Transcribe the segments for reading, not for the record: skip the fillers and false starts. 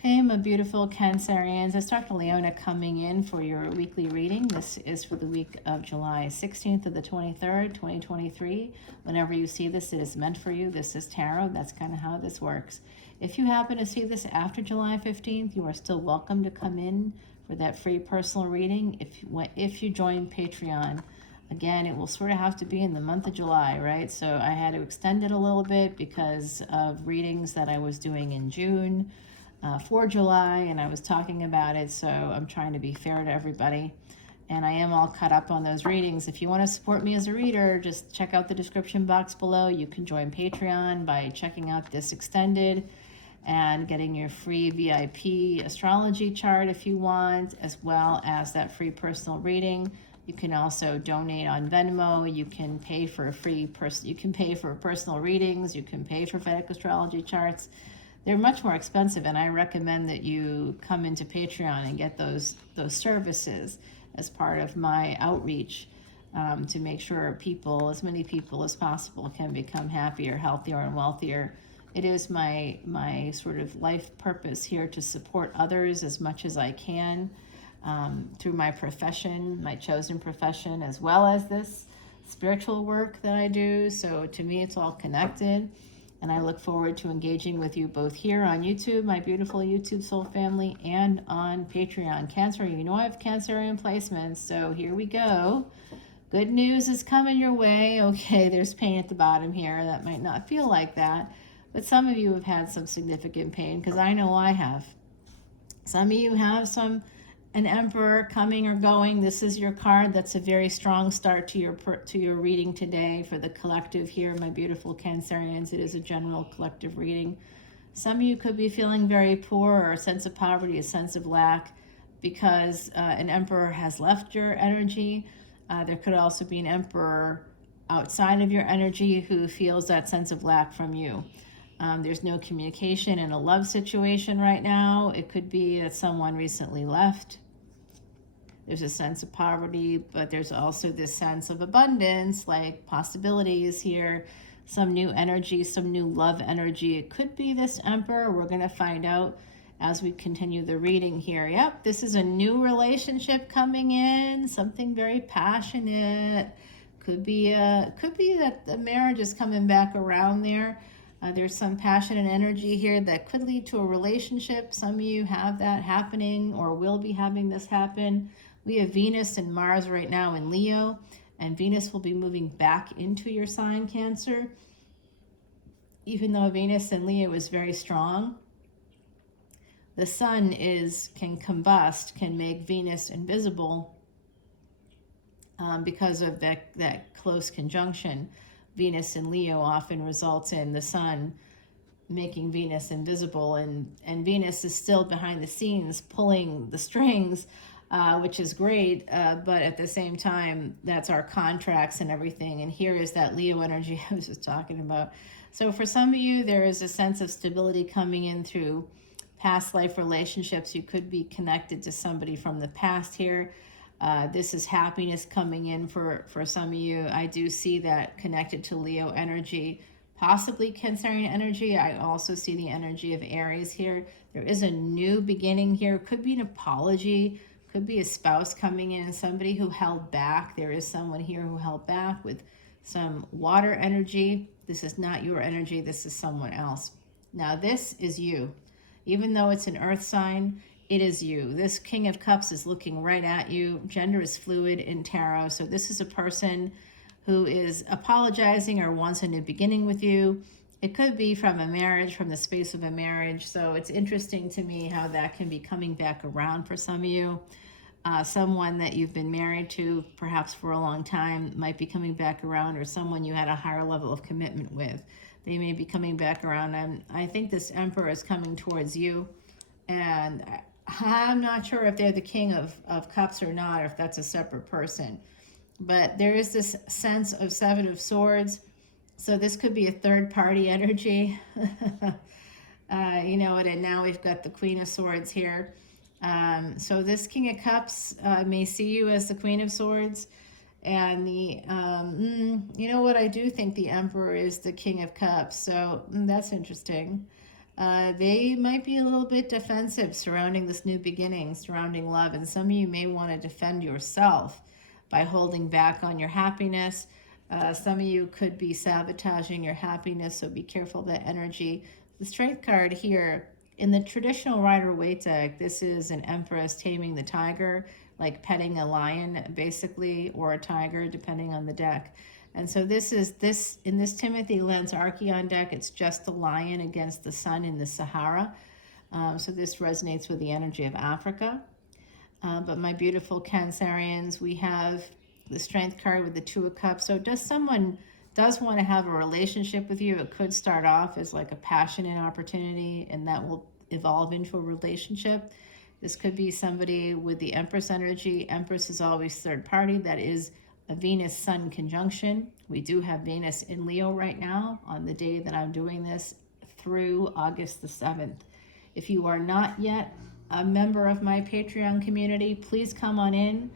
Hey, my beautiful Cancerians. It's Dr. Leona coming in for your weekly reading. This is for the week of July 16th to the 23rd, 2023. Whenever you see this, it is meant for you. This is tarot. That's kind of how this works. If you happen to see this after July 15th, you are still welcome to come in for that free personal reading if you join Patreon. Again, it will sort of have to be in the month of July, right? So I had to extend it a little bit because of readings that I was doing in June for July, and I was talking about it, so I'm trying to be fair to everybody. And I am all caught up on those readings. If you want to support me as a reader, just check out the description box below. You can join Patreon by checking out this extended and getting your free VIP astrology chart if you want, as well as that free personal reading. You can also donate on Venmo. You can pay for personal readings. You can pay for Vedic Astrology charts. They're much more expensive, and I recommend that you come into Patreon and get those services as part of my outreach to make sure as many people as possible can become happier, healthier, and wealthier. It is my sort of life purpose here to support others as much as I can through my profession, my chosen profession, as well as this spiritual work that I do. So to me, it's all connected. And I look forward to engaging with you both here on YouTube, my beautiful YouTube soul family, and on Patreon. Cancer, you know I have Cancerian placements, so here we go. Good news is coming your way. Okay, there's pain at the bottom here. That might not feel like that, but some of you have had some significant pain, because I know I have. Some of you have an emperor coming or going. This is your card. That's a very strong start to your reading today for the collective here, my beautiful Cancerians. It is a general collective reading. Some of you could be feeling very poor, or a sense of poverty, a sense of lack, because an emperor has left your energy. There could also be an emperor outside of your energy who feels that sense of lack from you. There's no communication in a love situation right now. It could be that someone recently left. There's a sense of poverty, but there's also this sense of abundance, like possibilities here, some new energy, some new love energy. It could be this emperor. We're going to find out as we continue the reading here. Yep, this is a new relationship coming in, something very passionate. Could be that the marriage is coming back around there. There's some passion and energy here that could lead to a relationship. Some of you have that happening or will be having this happen. We have Venus and Mars right now in Leo, and Venus will be moving back into your sign, Cancer. Even though Venus in Leo is very strong, the sun can combust, can make Venus invisible because of that close conjunction. Venus in Leo often results in the sun making Venus invisible, and Venus is still behind the scenes pulling the strings, which is great, but at the same time, that's our contracts and everything, and here is that Leo energy I was just talking about. So for some of you, there is a sense of stability coming in through past life relationships. You could be connected to somebody from the past here. This is happiness coming in for some of you. I do see that connected to Leo energy, possibly Cancerian energy. I also see the energy of Aries here. There is a new beginning here. Could be an apology. Could be a spouse coming in, somebody who held back. There is someone here who held back with some water energy. This is not your energy. This is someone else. Now, this is you. Even though it's an earth sign, it is you. This King of Cups is looking right at you. Gender is fluid in tarot. So this is a person who is apologizing or wants a new beginning with you. It could be from a marriage, from the space of a marriage. So it's interesting to me how that can be coming back around for some of you. Someone that you've been married to perhaps for a long time might be coming back around, or someone you had a higher level of commitment with. They may be coming back around. And I think this Emperor is coming towards you. And I'm not sure if they're the King of Cups or not, or if that's a separate person. But there is this sense of Seven of Swords. So this could be a third-party energy. You know what? And now we've got the Queen of Swords here. So this King of Cups may see you as the Queen of Swords. And you know what? I do think the Emperor is the King of Cups. So that's interesting. they might be a little bit defensive surrounding this new beginning, surrounding love. And some of you may want to defend yourself by holding back on your happiness. Some of you could be sabotaging your happiness, so be careful of that energy. The Strength card here, in the traditional Rider-Waite deck, this is an Empress taming the tiger, like petting a lion, basically, or a tiger, depending on the deck. And so this is in this Timothy Lens Archeon deck, it's just the lion against the sun in the Sahara. So this resonates with the energy of Africa. But my beautiful Cancerians, we have the Strength card with the Two of Cups. So someone does want to have a relationship with you. It could start off as like a passionate opportunity, and that will evolve into a relationship. This could be somebody with the Empress energy. Empress is always third party. That is a Venus-Sun conjunction. We do have Venus in Leo right now on the day that I'm doing this through August the 7th. If you are not yet a member of my Patreon community, please come on in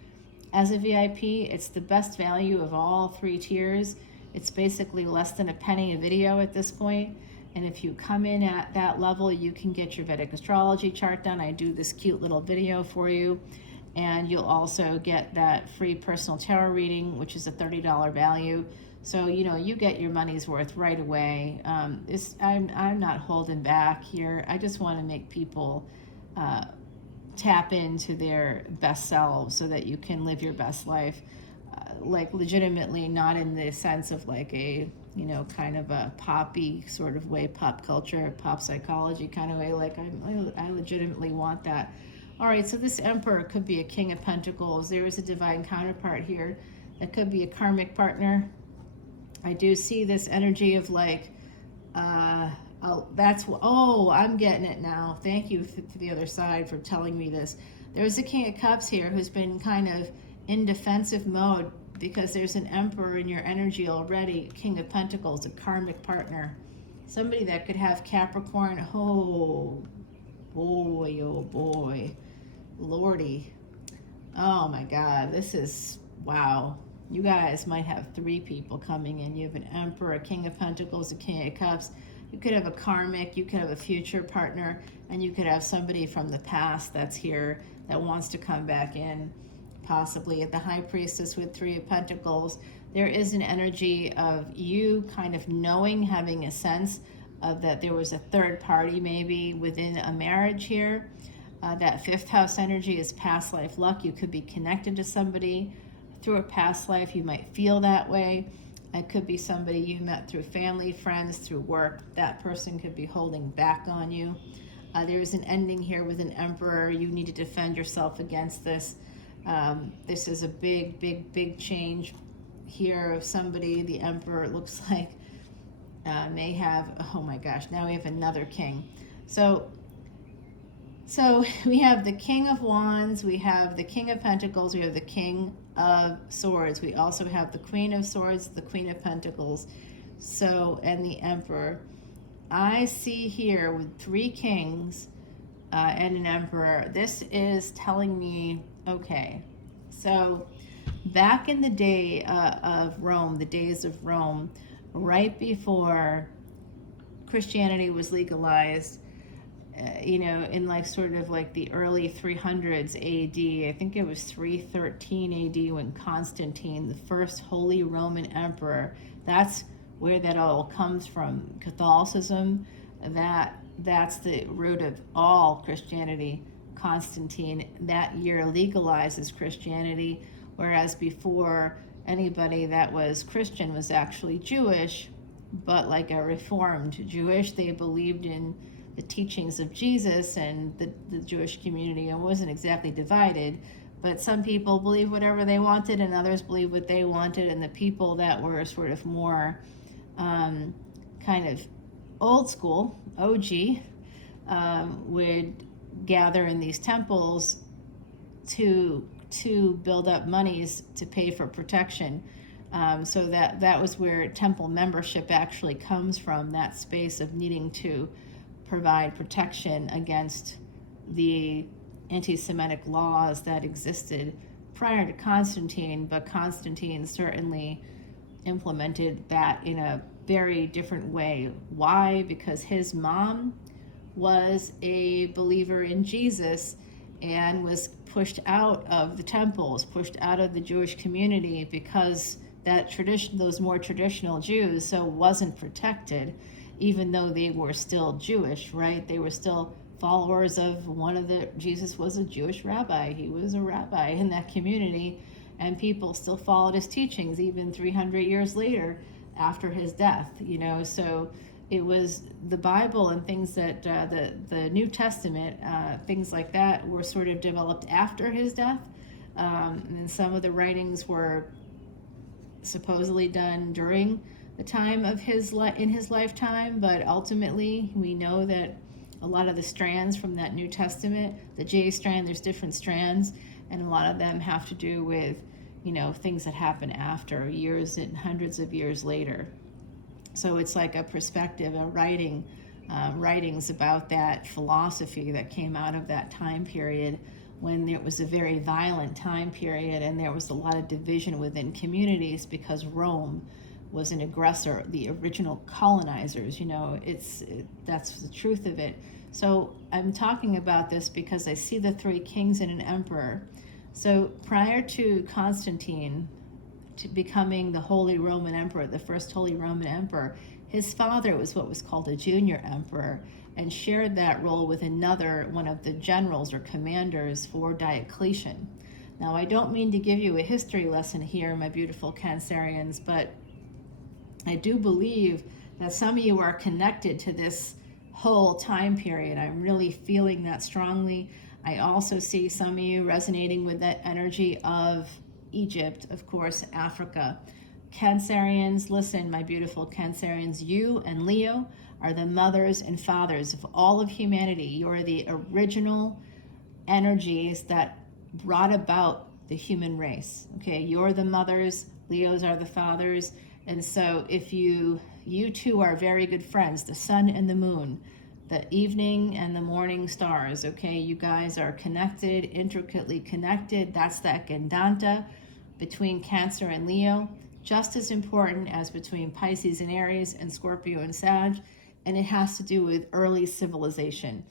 as a VIP. It's the best value of all 3 tiers. It's basically less than a penny a video at this point. And if you come in at that level, you can get your Vedic Astrology chart done. I do this cute little video for you. And you'll also get that free personal tarot reading, which is a $30 value. So, you get your money's worth right away. I'm not holding back here. I just want to make people tap into their best selves so that you can live your best life. Like legitimately, not in the sense of like a, kind of a poppy sort of way, pop culture, pop psychology kind of way. Like I legitimately want that. All right, so this Emperor could be a King of Pentacles. There is a divine counterpart here. That could be a karmic partner. I do see this energy of like, I'm getting it now. Thank you for the other side for telling me this. There's a King of Cups here who's been kind of in defensive mode because there's an Emperor in your energy already. King of Pentacles, a karmic partner. Somebody that could have Capricorn. Oh boy. Lordy. Oh my God, this is, wow. You guys might have 3 people coming in. You have an Emperor, a King of Pentacles, a King of Cups. You could have a karmic, you could have a future partner, and you could have somebody from the past that's here that wants to come back in. Possibly at the High Priestess with 3 of Pentacles. There is an energy of you kind of knowing, having a sense of that there was a third party maybe within a marriage here. That 5th house energy is past life luck. You could be connected to somebody through a past life. You might feel that way. It could be somebody you met through family, friends, through work. That person could be holding back on you. There's an ending here with an Emperor. You need to defend yourself against this. This is a big change here of somebody. The Emperor, it looks like, may have, oh my gosh, now we have another king. So we have the King of Wands, we have the King of Pentacles, we have the King of Swords. We also have the Queen of Swords, the Queen of Pentacles, and the Emperor. I see here with 3 kings and an Emperor. This is telling me, okay, so back in the day of Rome, the days of Rome, right before Christianity was legalized, in like sort of like the early 300s AD, I think it was 313 AD when Constantine, the first Holy Roman Emperor, that's where that all comes from. Catholicism, that's the root of all Christianity. Constantine that year legalizes Christianity, whereas before anybody that was Christian was actually Jewish, but like a reformed Jewish. They believed in the teachings of Jesus and the Jewish community, and wasn't exactly divided, but some people believed whatever they wanted and others believed what they wanted, and the people that were sort of more kind of old school, OG, would gather in these temples to build up monies to pay for protection. So that was where temple membership actually comes from, that space of needing to provide protection against the anti-Semitic laws that existed prior to Constantine, but Constantine certainly implemented that in a very different way. Why? Because his mom was a believer in Jesus and was pushed out of the temples, pushed out of the Jewish community because that tradition, those more traditional Jews, so wasn't protected, even though they were still Jewish, right? They were still followers of Jesus was a Jewish rabbi. He was a rabbi in that community, and people still followed his teachings even 300 years later after his death, so it was the Bible and things that the New Testament, things like that, were sort of developed after his death, and some of the writings were supposedly done during the time of in his lifetime, but ultimately we know that a lot of the strands from that New Testament, the J strand, there's different strands, and a lot of them have to do with things that happen after, years and hundreds of years later. So it's like a perspective, a writings about that philosophy that came out of that time period when it was a very violent time period, and there was a lot of division within communities because Rome was an aggressor, the original colonizers, that's the truth of it. So I'm talking about this because I see the three kings and an emperor. So prior to Constantine to becoming the Holy Roman Emperor, the first Holy Roman Emperor, his father was what was called a junior emperor and shared that role with another one of the generals or commanders for Diocletian. Now, I don't mean to give you a history lesson here, my beautiful Cancerians, but I do believe that some of you are connected to this whole time period. I'm really feeling that strongly. I also see some of you resonating with that energy of Egypt, of course, Africa. Cancerians, listen, my beautiful Cancerians, you and Leo are the mothers and fathers of all of humanity. You're the original energies that brought about the human race. Okay, you're the mothers, Leos are the fathers. And so if you two are very good friends, the sun and the moon, the evening and the morning stars, okay, you guys are connected, intricately connected. That's that Gandanta between Cancer and Leo, just as important as between Pisces and Aries and Scorpio and Sag, and it has to do with early civilization.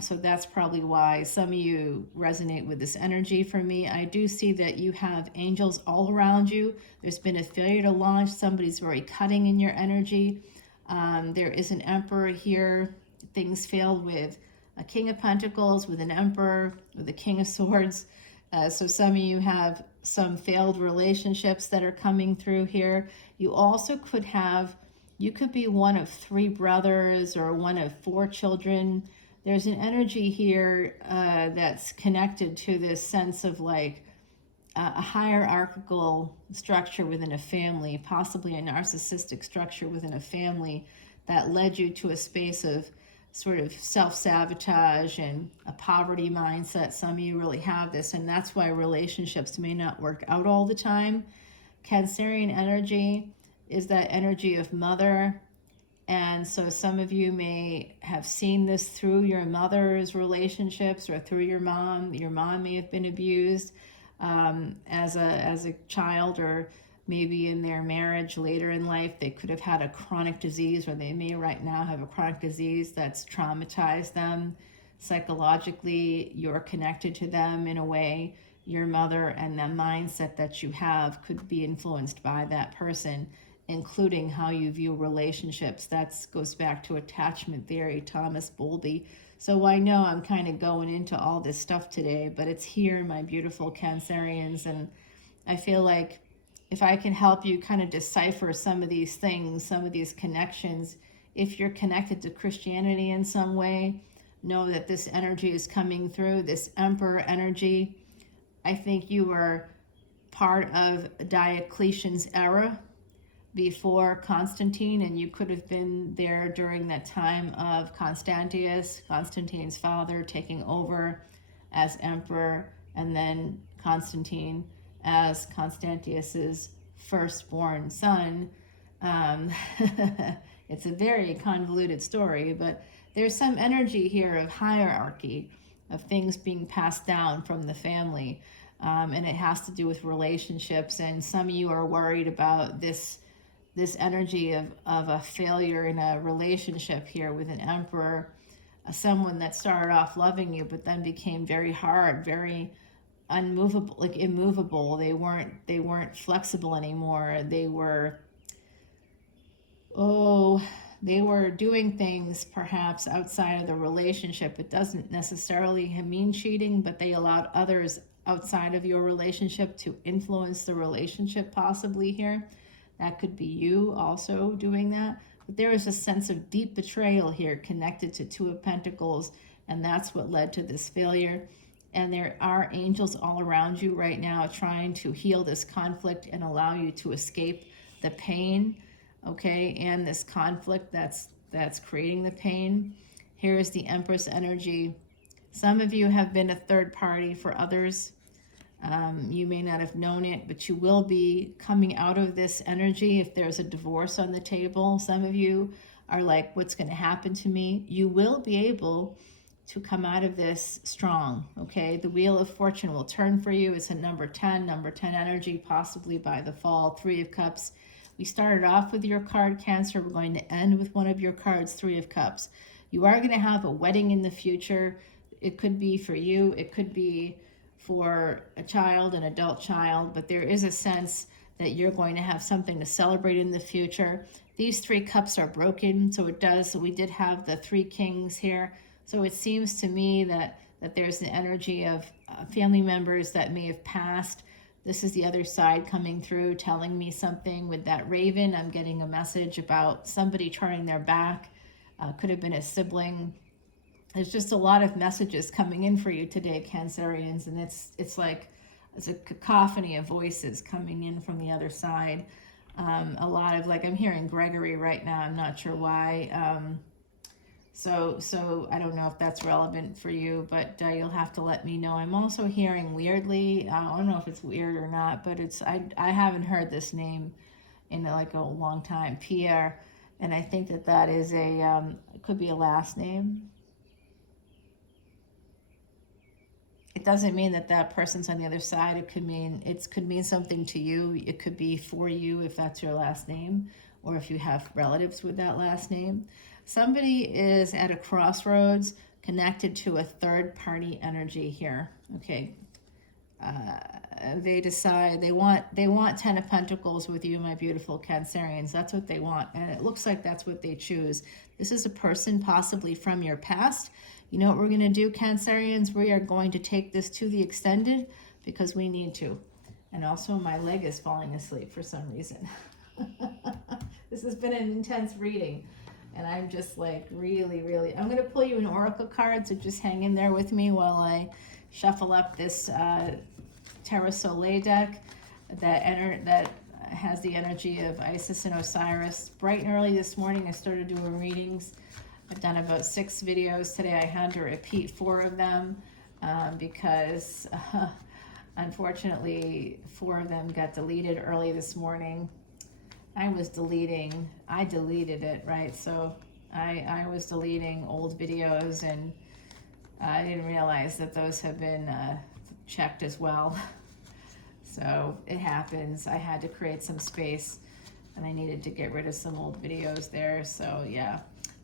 So that's probably why some of you resonate with this energy. For me, I do see that you have angels all around you. There's been a failure to launch. Somebody's very cutting in your energy. There is an emperor here. Things failed with a king of pentacles, with an emperor, with a king of swords. So some of you have some failed relationships that are coming through here. You also you could be one of 3 brothers or one of 4 children. There's an energy here that's connected to this sense of like a hierarchical structure within a family, possibly a narcissistic structure within a family that led you to a space of sort of self-sabotage and a poverty mindset. Some of you really have this, and that's why relationships may not work out all the time. Cancerian energy is that energy of mother. And so some of you may have seen this through your mother's relationships or through your mom. Your mom may have been abused as a child, or maybe in their marriage later in life, they could have had a chronic disease, or they may right now have a chronic disease that's traumatized them psychologically. You're connected to them in a way. Your mother and the mindset that you have could be influenced by that person, including how you view relationships. That goes back to attachment theory, Thomas Bowlby. So I know I'm kind of going into all this stuff today, but it's here, my beautiful Cancerians, and I feel like if I can help you kind of decipher some of these things, some of these connections, if you're connected to Christianity in some way, know that this energy is coming through, this emperor energy. I think you were part of Diocletian's era before Constantine, and you could have been there during that time of Constantius, Constantine's father, taking over as emperor, and then Constantine as Constantius's firstborn son. It's a very convoluted story, but there's some energy here of hierarchy, of things being passed down from the family, and it has to do with relationships. And some of you are worried about this energy of a failure in a relationship here with an emperor. someone that started off loving you, but then became very hard, very unmovable, like immovable. They weren't flexible anymore. They were doing things perhaps outside of the relationship. It doesn't necessarily mean cheating, but they allowed others outside of your relationship to influence the relationship possibly here. That could be you also doing that. But there is a sense of deep betrayal here connected to Two of Pentacles, and that's what led to this failure. And there are angels all around you right now trying to heal this conflict and allow you to escape the pain, okay, and this conflict that's creating the pain. Here is the Empress energy. Some of you have been a third party for others. You may not have known it, but you will be coming out of this energy if there's a divorce on the table. Some of you are like, what's going to happen to me? You will be able to come out of this strong, okay? The Wheel of Fortune will turn for you. It's a number 10 energy, possibly by the fall. Three of Cups. We started off with your card, Cancer. We're going to end with one of your cards, Three of Cups. You are going to have a wedding in the future. It could be for you. It could be for a child, an adult child, but there is a sense that you're going to have something to celebrate in the future. These three cups are broken, so we did have the Three Kings here. So it seems to me that there's an energy of family members that may have passed. This is the other side coming through, telling me something. With that Raven, I'm getting a message about somebody turning their back. Could have been a sibling. There's just a lot of messages coming in for you today, Cancerians, and it's like it's a cacophony of voices coming in from the other side. A lot of, like, I'm hearing Gregory right now. I'm not sure why. So I don't know if that's relevant for you, but you'll have to let me know. I'm also hearing weirdly, I don't know if it's weird or not, but I haven't heard this name in like a long time, Pierre, and I think that is it could be a last name. It doesn't mean that person's on the other side. It could mean something to you. It could be for you if that's your last name, or if you have relatives with that last name. Somebody is at a crossroads connected to a third party energy here. Okay. They decide they want 10 of Pentacles with you, my beautiful Cancerians. That's what they want, and it looks like that's what they choose. This is a person possibly from your past. You know what we're going to do, Cancerians? We are going to take this to the extended because we need to. And also my leg is falling asleep for some reason. This has been an intense reading, and I'm just like really, I'm going to pull you an oracle card, so just hang in there with me while I shuffle up this Terra Soleil deck that has the energy of Isis and Osiris. Bright and early this morning I started doing readings. I've done about 6 videos today. I had to repeat 4 of them because unfortunately 4 of them got deleted early this morning. I deleted it, right? So I was deleting old videos, and I didn't realize that those have been checked as well. So it happens. I had to create some space, and I needed to get rid of some old videos there. So yeah.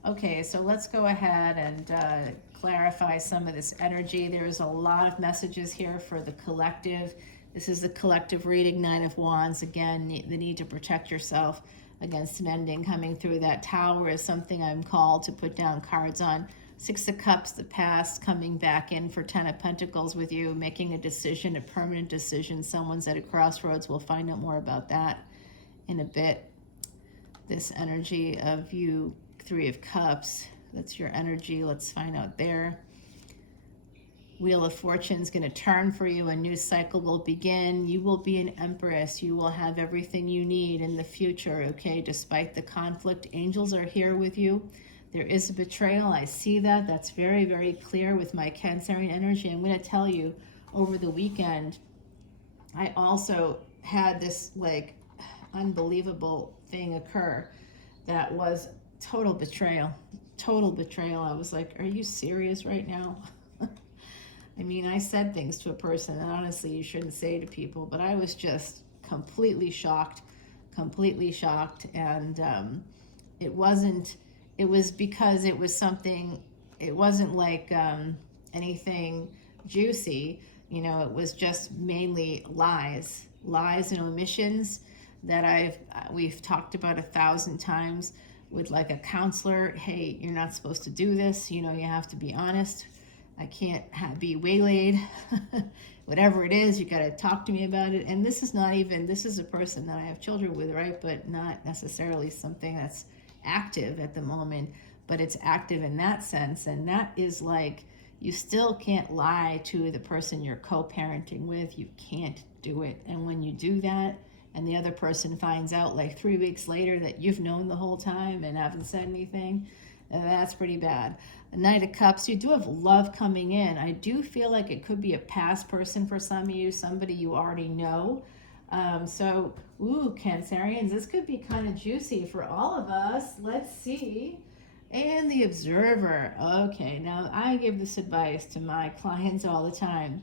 Okay, so let's go ahead and clarify some of this energy. There's a lot of messages here for the collective. This is the collective reading, 9 of Wands. Again, the need to protect yourself against an ending coming through. That Tower is something I'm called to put down cards on. 6 of Cups, the past, coming back in for 10 of Pentacles with you, making a decision, a permanent decision. Someone's at a crossroads. We'll find out more about that in a bit. This energy of you, 3 of Cups, that's your energy. Let's find out there. Wheel of Fortune is going to turn for you. A new cycle will begin. You will be an empress. You will have everything you need in the future, okay? Despite the conflict, angels are here with you. There is a betrayal. I see that. That's very, very clear with my Cancerian energy. I'm going to tell you, over the weekend, I also had this like unbelievable thing occur that was total betrayal. Total betrayal. I was like, are you serious right now? I mean, I said things to a person that honestly you shouldn't say to people, but I was just completely shocked, and it was because it was something it wasn't like anything juicy. You know, it was just mainly lies and omissions that we've talked about 1,000 times with like a counselor. Hey, you're not supposed to do this. You know, you have to be honest. I can't be waylaid. Whatever it is, you got to talk to me about it. And this is a person that I have children with, right? But not necessarily something that's active at the moment, but it's active in that sense. And that is like, you still can't lie to the person you're co-parenting with. You can't do it. And when you do that, and the other person finds out like 3 weeks later that you've known the whole time and haven't said anything, that's pretty bad. A Knight of Cups, you do have love coming in. I do feel like it could be a past person for some of you, somebody you already know. Cancerians, this could be kind of juicy for all of us. Let's see. And the Observer. Okay, now I give this advice to my clients all the time.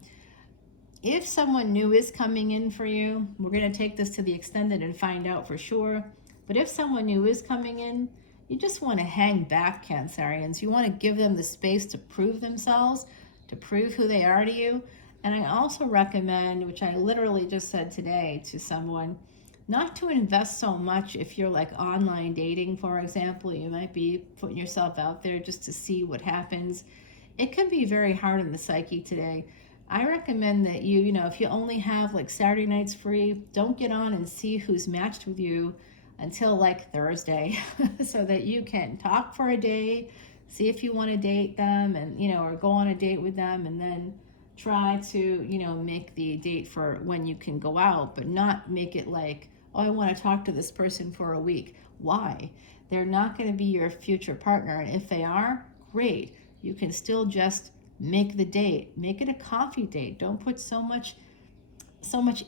If someone new is coming in for you, we're going to take this to the extended and find out for sure. But if someone new is coming in, you just want to hang back, Cancerians. You want to give them the space to prove themselves, to prove who they are to you. And I also recommend, which I literally just said today to someone, not to invest so much if you're like online dating, for example. You might be putting yourself out there just to see what happens. It can be very hard on the psyche today. I recommend that you know, if you only have like Saturday nights free, don't get on and see who's matched with you until like Thursday so that you can talk for a day, see if you want to date them, and, you know, or go on a date with them, and then try to, you know, make the date for when you can go out, but not make it like, oh, I want to talk to this person for a week. Why? They're not going to be your future partner. And if they are, great. You can still just make the date. Make it a coffee date. Don't put so much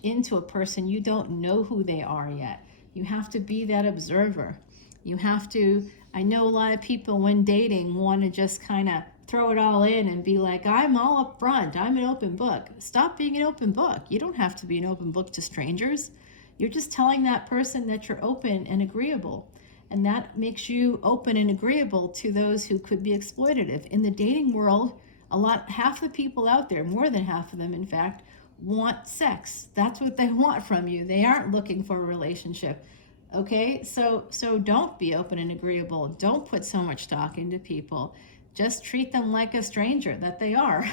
into a person you don't know who they are yet. You have to be that observer. You have to, I know a lot of people when dating want to just kind of throw it all in and be like, I'm all up front. I'm an open book. Stop being an open book. You don't have to be an open book to strangers. You're just telling that person that you're open and agreeable. And that makes you open and agreeable to those who could be exploitative. In the dating world, half the people out there, more than half of them, in fact, want sex. That's what they want from you. They aren't looking for a relationship. Okay, so don't be open and agreeable. Don't put so much stock into people. Just treat them like a stranger that they are.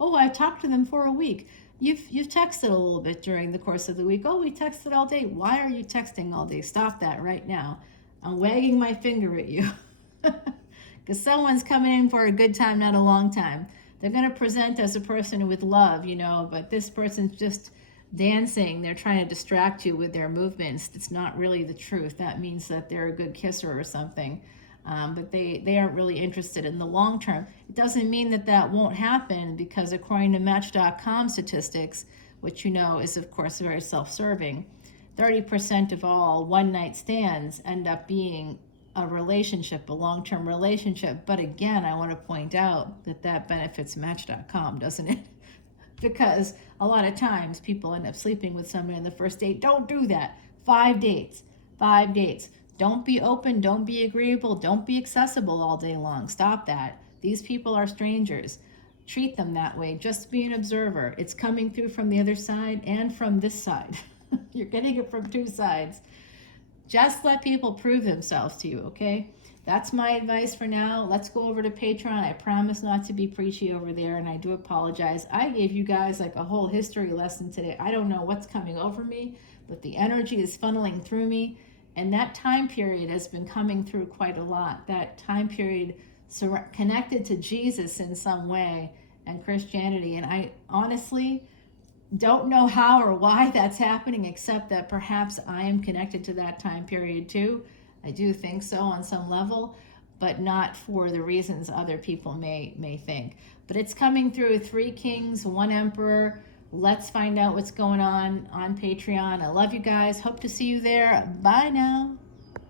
Oh, I talked to them for a week. You've texted a little bit during the course of the week. Oh, we texted all day. Why are you texting all day? Stop that right now. I'm wagging my finger at you. Because someone's coming in for a good time, not a long time. They're going to present as a person with love, you know, but this person's just dancing. They're trying to distract you with their movements. It's not really the truth. That means that they're a good kisser or something. But they aren't really interested in the long term. It doesn't mean that won't happen, because according to Match.com statistics, which you know is of course very self-serving, 30% of all one-night stands end up being a relationship, a long-term relationship. But again, I want to point out that benefits Match.com, doesn't it? Because a lot of times people end up sleeping with someone in the first date. Don't do that. 5 dates. Don't be open, don't be agreeable, don't be accessible all day long. Stop that. These people are strangers. Treat them that way. Just be an observer. It's coming through from the other side and from this side. You're getting it from two sides. Just let people prove themselves to you, okay? That's my advice for now. Let's go over to Patreon. I promise not to be preachy over there, and I do apologize. I gave you guys like a whole history lesson today. I don't know what's coming over me, but the energy is funneling through me. And that time period has been coming through quite a lot. That time period connected to Jesus in some way and Christianity. And I honestly don't know how or why that's happening, except that perhaps I am connected to that time period too. I do think so on some level, but not for the reasons other people may think. But it's coming through 3 kings, 1 emperor. Let's find out what's going on Patreon. I love you guys. Hope to see you there. Bye now.